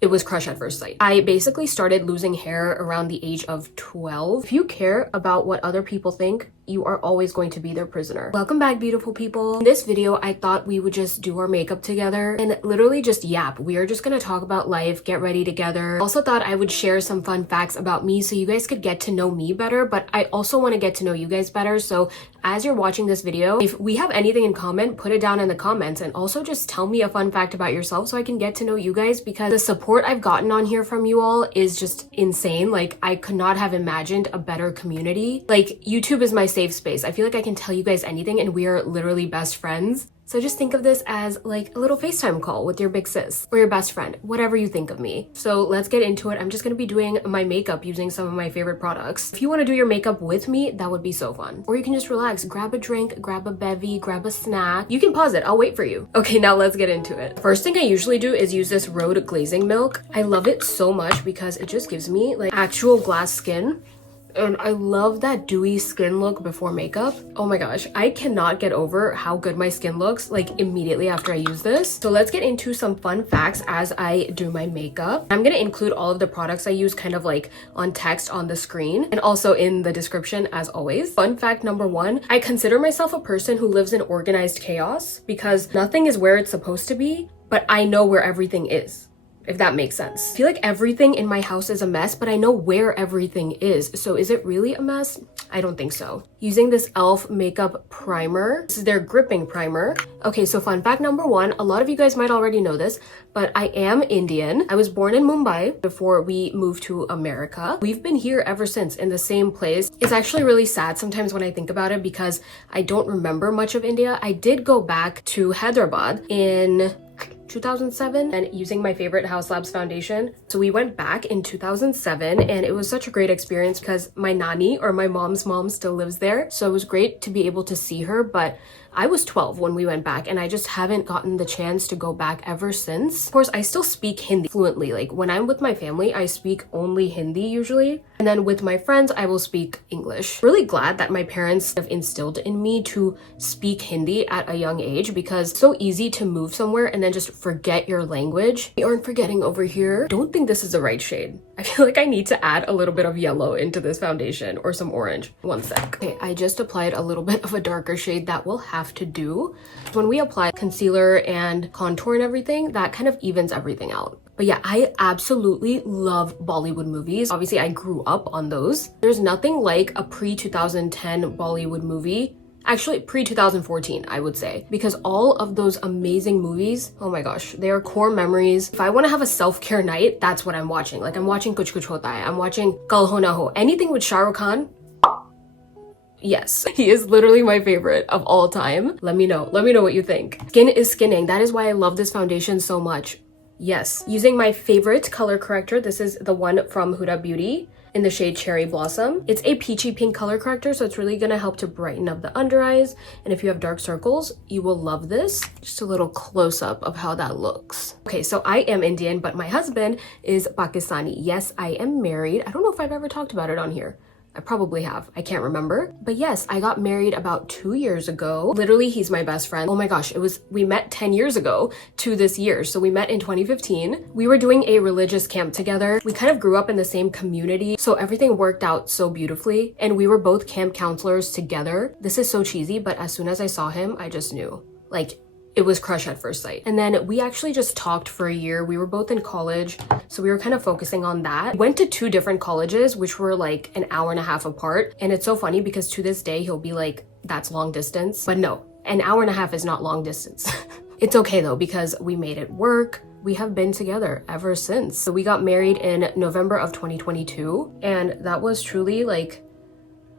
It was crush at first sight. I basically started losing hair around the age of 12. If you care about what other people think, you are always going to be their prisoner. Welcome back, beautiful people. In this video, I thought we would just do our makeup together and literally just yap. We are just gonna talk about life, get ready together. Also thought I would share some fun facts about me so you guys could get to know me better, but I also want to get to know you guys better. So as you're watching this video, if we have anything in common, put it down in the comments, and also just tell me a fun fact about yourself so I can get to know you guys, because the support I've gotten on here from you all is just insane. Like, I could not have imagined a better community. Like, YouTube is my safe space. I feel like I can tell you guys anything and we are literally best friends. So just think of this as like a little FaceTime call with your big sis or your best friend, whatever you think of me. So let's get into it. I'm just gonna be doing my makeup using some of my favorite products. If you wanna do your makeup with me, that would be so fun. Or you can just relax, grab a drink, grab a bevy, grab a snack. You can pause it, I'll wait for you. Okay, now let's get into it. First thing I usually do is use this Rhode glazing milk. I love it so much because it just gives me like actual glass skin. And I love that dewy skin look before makeup. Oh my gosh, I cannot get over how good my skin looks like immediately after I use this. So let's get into some fun facts as I do my makeup. I'm gonna include all of the products I use kind of like on text on the screen and also in the description as always. Fun fact number one, I consider myself a person who lives in organized chaos because nothing is where it's supposed to be, but I know where everything is. If that makes sense. I feel like everything in my house is a mess, but I know where everything is. So is it really a mess? I don't think so. Using this e.l.f. makeup primer. This is their gripping primer. Okay, so fun fact number one, a lot of you guys might already know this, but I am Indian. I was born in Mumbai before we moved to America. We've been here ever since in the same place. It's actually really sad sometimes when I think about it because I don't remember much of India. I did go back to Hyderabad in 2007 and using my favorite House Labs foundation. So we went back in 2007 and it was such a great experience because my nani or my mom's mom still lives there. So it was great to be able to see her, but I was 12 when we went back and I just haven't gotten the chance to go back ever since. Of course, I still speak Hindi fluently. Like when I'm with my family, I speak only Hindi usually. And then with my friends, I will speak English. Really glad that my parents have instilled in me to speak Hindi at a young age because it's so easy to move somewhere and then just forget your language. We aren't forgetting over here. Don't think this is the right shade. I feel like I need to add a little bit of yellow into this foundation or some orange. One sec. Okay, I just applied a little bit of a darker shade that will have to do. When we apply concealer and contour and everything, that kind of evens everything out. But yeah, I absolutely love Bollywood movies. Obviously, I grew up on those. There's nothing like a pre-2010 Bollywood movie. Actually, pre-2014, I would say, because all of those amazing movies, oh my gosh, they are core memories. If I want to have a self-care night, that's what I'm watching. Like, I'm watching Kuch Kuch Hota Hai, I'm watching Kal Ho Na Ho. Anything with Shah Rukh Khan, yes, he is literally my favorite of all time. Let me know what you think. Skin is skinning. That is why I love this foundation so much. Yes, using my favorite color corrector. This is the one from Huda Beauty in the shade Cherry Blossom. It's a peachy pink color corrector, so it's really gonna help to brighten up the under eyes. And if you have dark circles, you will love this. Just a little close-up of how that looks. Okay, so I am Indian, but my husband is Pakistani. Yes, I am married. I don't know if I've ever talked about it on here. I probably have. I can't remember. But yes, I got married about 2 years ago. Literally, he's my best friend. Oh my gosh, we met 10 years ago to this year. So we met in 2015. We were doing a religious camp together. We kind of grew up in the same community. So everything worked out so beautifully. And we were both camp counselors together. This is so cheesy, but as soon as I saw him, I just knew. Like, it was crush at first sight. And then we actually just talked for a year. We were both in college, so we were kind of focusing on that. Went to 2 different colleges, which were like an hour and a half apart. And it's so funny because to this day, he'll be like, that's long distance. But no, an hour and a half is not long distance. It's okay though, because we made it work. We have been together ever since. So we got married in November of 2022. And that was truly like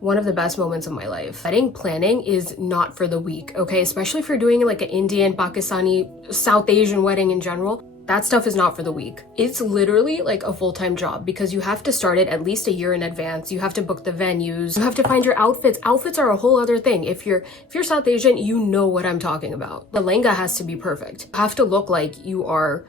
one of the best moments of my life. Wedding planning is not for the weak, okay? Especially if you're doing like an Indian, Pakistani, South Asian wedding in general. That stuff is not for the weak. It's literally like a full-time job because you have to start it at least a year in advance. You have to book the venues. You have to find your outfits. Outfits are a whole other thing. If you're South Asian, you know what I'm talking about. The lehenga has to be perfect. You have to look like you are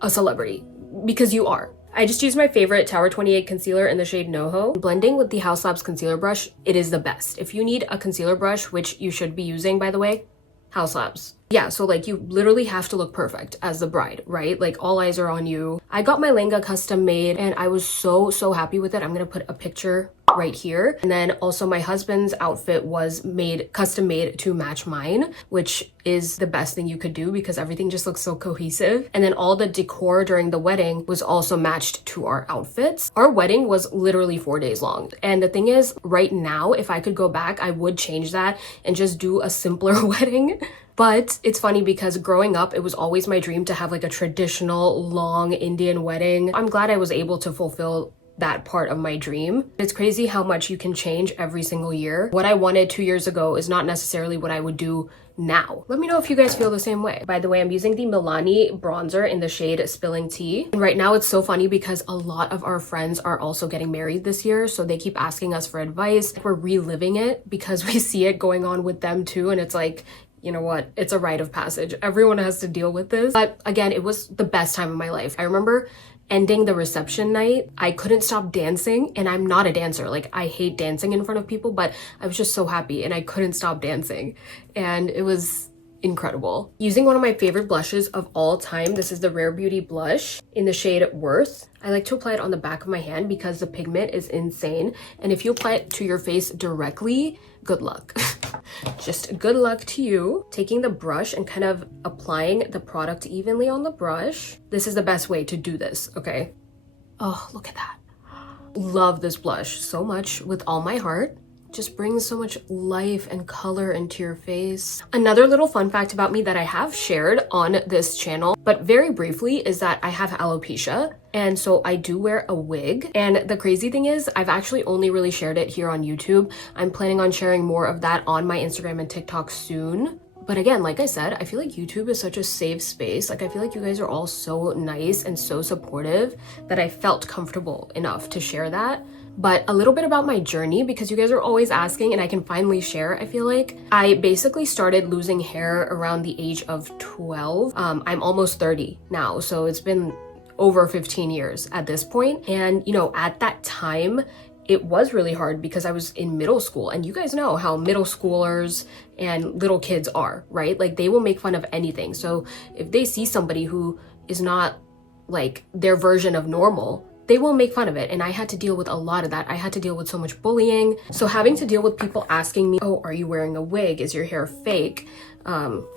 a celebrity because you are. I just used my favorite Tower 28 concealer in the shade NoHo. Blending with the House Labs concealer brush, it is the best. If you need a concealer brush, which you should be using by the way, House Labs. Yeah, so like you literally have to look perfect as the bride, right? Like all eyes are on you. I got my lehenga custom made and I was so happy with it. I'm gonna put a picture right here. And then also my husband's outfit was custom made to match mine, which is the best thing you could do because everything just looks so cohesive. And then all the decor during the wedding was also matched to our outfits. Our wedding was literally 4 days long. And the thing is, right now, if I could go back, I would change that and just do a simpler wedding. But it's funny because growing up, it was always my dream to have like a traditional long Indian wedding. I'm glad I was able to fulfill that part of my dream. It's crazy how much you can change every single year. What I wanted 2 years ago is not necessarily what I would do now. Let me know if you guys feel the same way. By the way, I'm using the Milani bronzer in the shade Spilling Tea. And right now it's so funny because a lot of our friends are also getting married this year. So they keep asking us for advice. We're reliving it because we see it going on with them too. And it's like, you know what? It's a rite of passage. Everyone has to deal with this. But again, it was the best time of my life. I remember ending the reception night, I couldn't stop dancing, and I'm not a dancer. Like, I hate dancing in front of people, but I was just so happy and I couldn't stop dancing. And it was incredible. Using one of my favorite blushes of all time, this is the Rare Beauty blush in the shade Worth. I like to apply it on the back of my hand because the pigment is insane. And if you apply it to your face directly, good luck. Just good luck to you. Taking the brush and kind of applying the product evenly on the brush. This is the best way to do this, okay? Oh, look at that. Love this blush so much with all my heart. Just brings so much life and color into your face. Another little fun fact about me that I have shared on this channel, but very briefly, is that I have alopecia. And so I do wear a wig. And the crazy thing is, I've actually only really shared it here on YouTube. I'm planning on sharing more of that on my Instagram and TikTok soon. But again, like I said, I feel like YouTube is such a safe space. Like, I feel like you guys are all so nice and so supportive that I felt comfortable enough to share that. But a little bit about my journey, because you guys are always asking and I can finally share, I feel like. I basically started losing hair around the age of 12. I'm almost 30 now, so it's been over 15 years at this point. And, you know, at that time, it was really hard because I was in middle school, and you guys know how middle schoolers and little kids are, right? Like, they will make fun of anything. So if they see somebody who is not like their version of normal, they will make fun of it. And I had to deal with a lot of that. I had to deal with so much bullying. So having to deal with people asking me, oh, are you wearing a wig? Is your hair fake?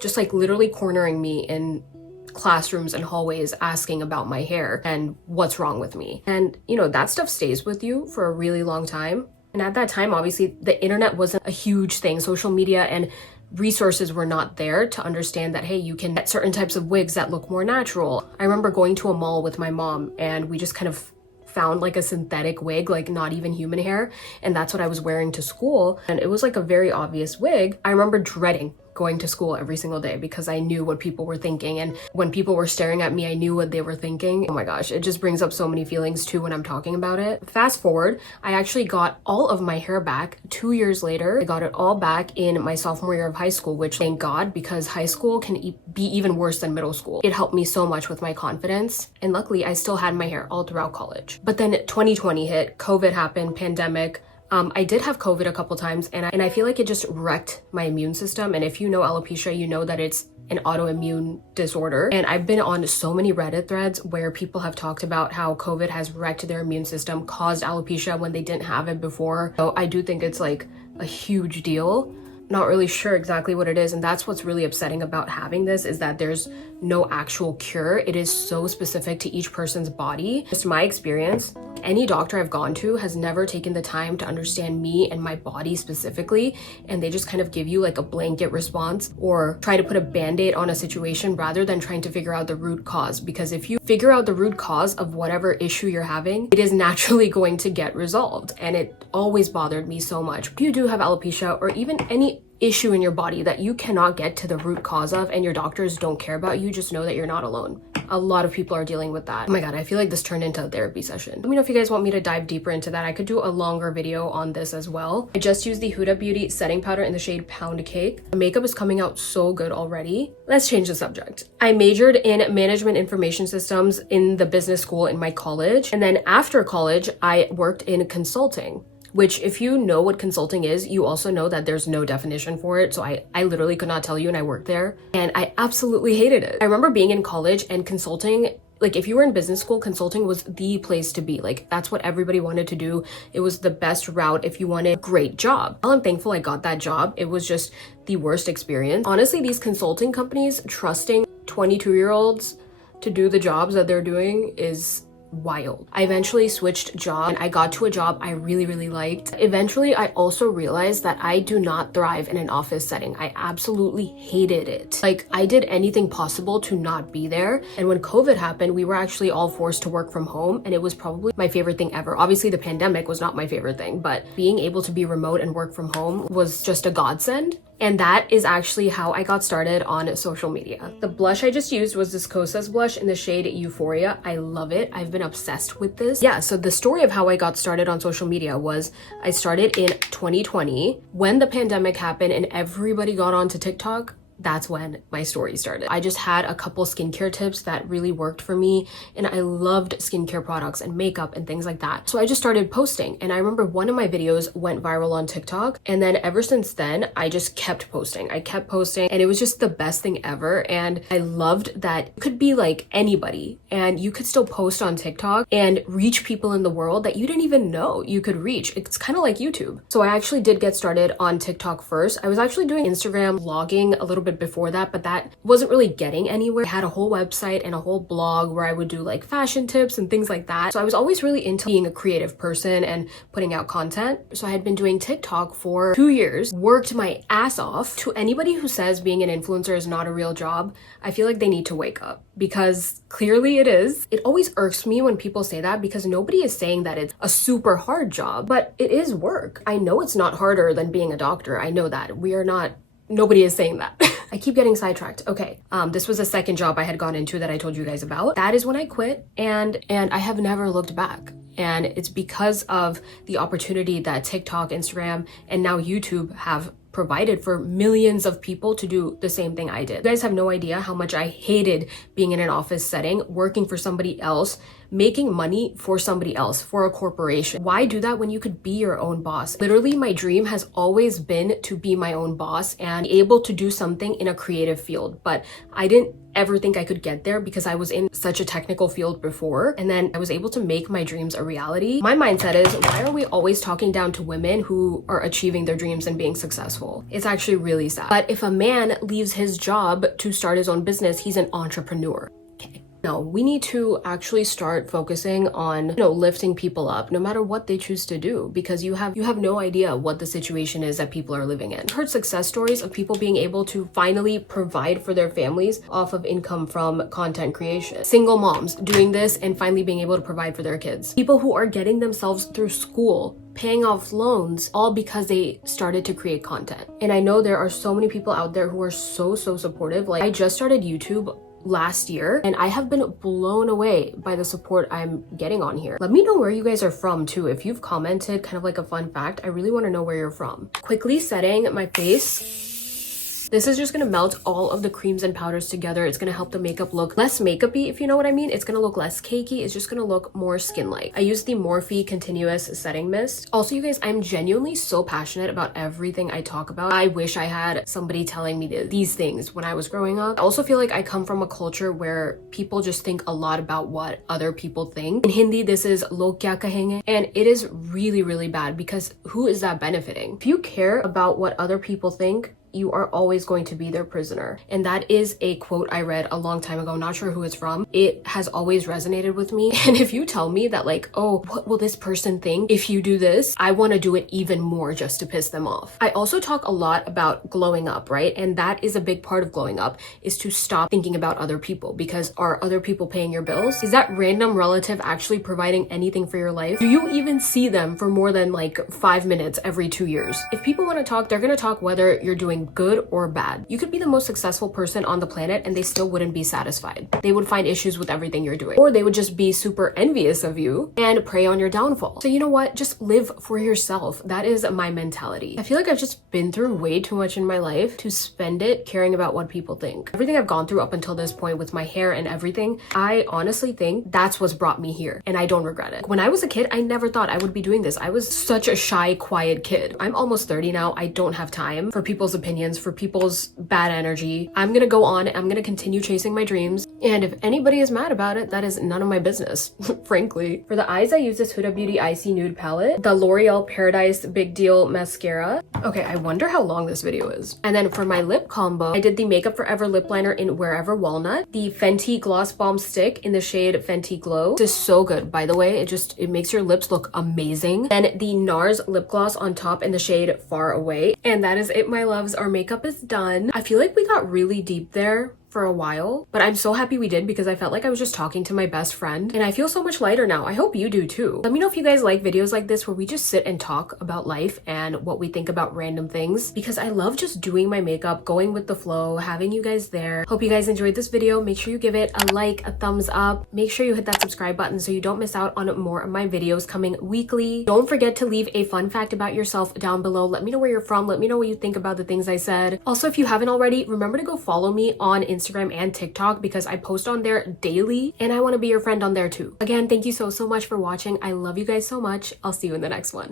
Just like literally cornering me in classrooms and hallways asking about my hair and what's wrong with me. And you know, that stuff stays with you for a really long time. And at that time, obviously, the internet wasn't a huge thing. Social media and resources were not there to understand that, hey, you can get certain types of wigs that look more natural. I remember going to a mall with my mom and we just kind of found like a synthetic wig, like not even human hair. And that's what I was wearing to school. And it was like a very obvious wig. I remember dreading going to school every single day because I knew what people were thinking. And when people were staring at me, I knew what they were thinking. Oh my gosh, it just brings up so many feelings too when I'm talking about it. Fast forward, I actually got all of my hair back 2 years later. I got it all back in my sophomore year of high school, which thank God, because high school can be even worse than middle school. It helped me so much with my confidence. And luckily, I still had my hair all throughout college. But then 2020 hit, COVID happened, pandemic. I did have COVID a couple times, and I feel like it just wrecked my immune system. And if you know alopecia, you know that it's an autoimmune disorder. And I've been on so many Reddit threads where people have talked about how COVID has wrecked their immune system, caused alopecia when they didn't have it before. So I do think it's like a huge deal. Not really sure exactly what it is, and that's what's really upsetting about having this, is that there's no actual cure. It is so specific to each person's body. Just my experience, any doctor I've gone to has never taken the time to understand me and my body specifically, and they just kind of give you like a blanket response or try to put a band-aid on a situation rather than trying to figure out the root cause. Because if you figure out the root cause of whatever issue you're having, it is naturally going to get resolved. And it always bothered me so much. If you do have alopecia or even any issue in your body that you cannot get to the root cause of and your doctors don't care about you, just know that you're not alone. A lot of people are dealing with that. Oh my god, I feel like this turned into a therapy session. Let me know if you guys want me to dive deeper into that. I could do a longer video on this as well. I just used the Huda Beauty setting powder in the shade Pound Cake. The makeup is coming out so good already. Let's change the subject. I majored in management information systems in the business school in my college, and then after college I worked in consulting. which if you know what consulting is, you also know that there's no definition for it. So I literally could not tell you, and I worked there and I absolutely hated it. I remember being in college and consulting, like if you were in business school, consulting was the place to be. Like that's what everybody wanted to do. It was the best route if you wanted a great job. While I'm thankful I got that job, it was just the worst experience. Honestly, these consulting companies trusting 22-year-olds to do the jobs that they're doing is wild. I eventually switched job and I got to a job I really liked. Eventually, I also realized that I do not thrive in an office setting. I absolutely hated it. Like I did anything possible to not be there. And when COVID happened, we were actually all forced to work from home, and it was probably my favorite thing ever. Obviously, the pandemic was not my favorite thing, but being able to be remote and work from home was just a godsend. And that is actually how I got started on social media. The blush I just used was this Kosas blush in the shade Euphoria. I love it. I've been obsessed with this. Yeah, so the story of how I got started on social media was I started in 2020 when the pandemic happened and everybody got onto TikTok. That's when my story started. I just had a couple skincare tips that really worked for me, and I loved skincare products and makeup and things like that. So I just started posting, and I remember one of my videos went viral on TikTok, and then ever since then, I just kept posting. I kept posting, and it was just the best thing ever. And I loved that it could be like anybody, and you could still post on TikTok and reach people in the world that you didn't even know you could reach. It's kind of like YouTube. So I actually did get started on TikTok first. I was actually doing Instagram vlogging a little bit before that, but that wasn't really getting anywhere. I had a whole website and a whole blog where I would do like fashion tips and things like that. So I was always really into being a creative person and putting out content. So I had been doing TikTok for 2 years, worked my ass off. To anybody who says being an influencer is not a real job, I feel like they need to wake up, because clearly it is. It always irks me when people say that, because nobody is saying that it's a super hard job, but it is work. I know it's not harder than being a doctor. I know that. Nobody is saying that. I keep getting sidetracked. Okay, this was a second job I had gone into that I told you guys about. That is when I quit, and I have never looked back. And it's because of the opportunity that TikTok, Instagram, and now YouTube have provided for millions of people to do the same thing I did. You guys have no idea how much I hated being in an office setting, working for somebody else, making money for somebody else, for a corporation. Why do that when you could be your own boss? Literally, my dream has always been to be my own boss and able to do something in a creative field. But I didn't ever think I could get there because I was in such a technical field before, and then I was able to make my dreams a reality. My mindset is, why are we always talking down to women who are achieving their dreams and being successful? It's actually really sad. But if a man leaves his job to start his own business, he's an entrepreneur. No, we need to actually start focusing on, lifting people up no matter what they choose to do, because you have no idea what the situation is that people are living in. I've heard success stories of people being able to finally provide for their families off of income from content creation. Single moms doing this and finally being able to provide for their kids. People who are getting themselves through school, paying off loans, all because they started to create content. And I know there are so many people out there who are so supportive. Like, I just started YouTube last year, and I have been blown away by the support I'm getting on here. Let me know where you guys are from too. If you've commented kind of like a fun fact, I really want to know where you're from. Quickly setting my face. This is just gonna melt all of the creams and powders together. It's gonna help the makeup look less makeup-y, if you know what I mean. It's gonna look less cakey. It's just gonna look more skin-like. I use the Morphe Continuous Setting Mist. Also, you guys, I'm genuinely so passionate about everything I talk about. I wish I had somebody telling me these things when I was growing up. I also feel like I come from a culture where people just think a lot about what other people think. In Hindi, this is log kya kahenge, and it is really bad, because who is that benefiting? If you care about what other people think, you are always going to be their prisoner. And that is a quote I read a long time ago, not sure who it's from. It has always resonated with me. And if you tell me that, like, oh, what will this person think if you do this? I want to do it even more just to piss them off. I also talk a lot about glowing up, right? And that is a big part of glowing up, is to stop thinking about other people, because are other people paying your bills? Is that random relative actually providing anything for your life? Do you even see them for more than like 5 minutes every 2 years? If people want to talk, they're going to talk whether you're doing something good or bad. You could be the most successful person on the planet and they still wouldn't be satisfied. They would find issues with everything you're doing, or they would just be super envious of you and prey on your downfall. So you know what? Just live for yourself. That is my mentality. I feel like I've just been through way too much in my life to spend it caring about what people think. Everything I've gone through up until this point with my hair and everything, I honestly think that's what's brought me here, and I don't regret it. When I was a kid, I never thought I would be doing this. I was such a shy, quiet kid. I'm almost 30 now. I don't have time for people's opinions, for people's bad energy. I'm gonna go on, I'm gonna continue chasing my dreams, and if anybody is mad about it, that is none of my business, frankly. For the eyes, I use this Huda Beauty Icy Nude palette, the L'Oreal Paradise Big Deal mascara. Okay, I wonder how long this video is. And then for my lip combo, I did the Makeup Forever lip liner in Wherever Walnut, the Fenty Gloss Bomb Stick in the shade Fenty Glow. This is so good, by the way. It makes your lips look amazing. Then the NARS lip gloss on top in the shade Far Away. And that is it, my loves. Our makeup is done. I feel like we got really deep there for a while, but I'm so happy we did because I felt like I was just talking to my best friend, and I feel so much lighter now. I hope you do too. Let me know if you guys like videos like this where we just sit and talk about life and what we think about random things, because I love just doing my makeup, going with the flow, having you guys there. Hope you guys enjoyed this video. Make sure you give it a like, a thumbs up. Make sure you hit that subscribe button so you don't miss out on more of my videos coming weekly. Don't forget to leave a fun fact about yourself down below. Let me know where you're from. Let me know what you think about the things I said. Also, if you haven't already, remember to go follow me on Instagram and TikTok because I post on there daily and I want to be your friend on there too. Again, thank you so much for watching. I love you guys so much. I'll see you in the next one.